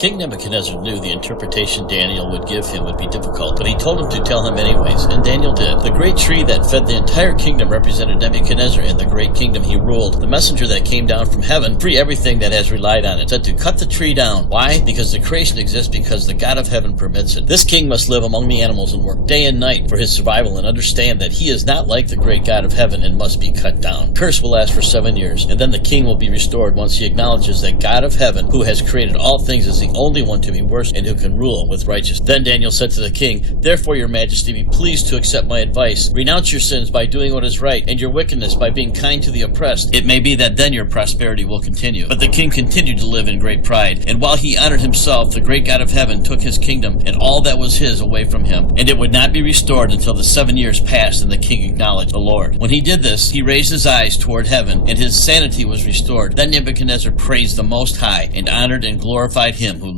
King Nebuchadnezzar knew the interpretation Daniel would give him would be difficult, but he told him to tell him anyways, and Daniel did. The great tree that fed the entire kingdom represented Nebuchadnezzar and the great kingdom he ruled. The messenger that came down from heaven, free everything that has relied on it, said to cut the tree down. Why? Because the creation exists because the God of heaven permits it. This king must live among the animals and work day and night for his survival and understand that he is not like the great God of heaven and must be cut down. Curse will last for 7 years, and then the king will be restored once he acknowledges that God of heaven, who has created all things, is the only one to be worshipped and who can rule with righteousness. Then Daniel said to the king, "Therefore, your majesty, be pleased to accept my advice. Renounce your sins by doing what is right, and your wickedness by being kind to the oppressed. It may be that then your prosperity will continue." But the king continued to live in great pride, and while he honored himself, the great God of heaven took his kingdom and all that was his away from him, and it would not be restored until the 7 years passed and the king acknowledged the Lord. When he did this, he raised his eyes toward heaven, and his sanity was restored. Then Nebuchadnezzar praised the Most High, and honored and glorified him,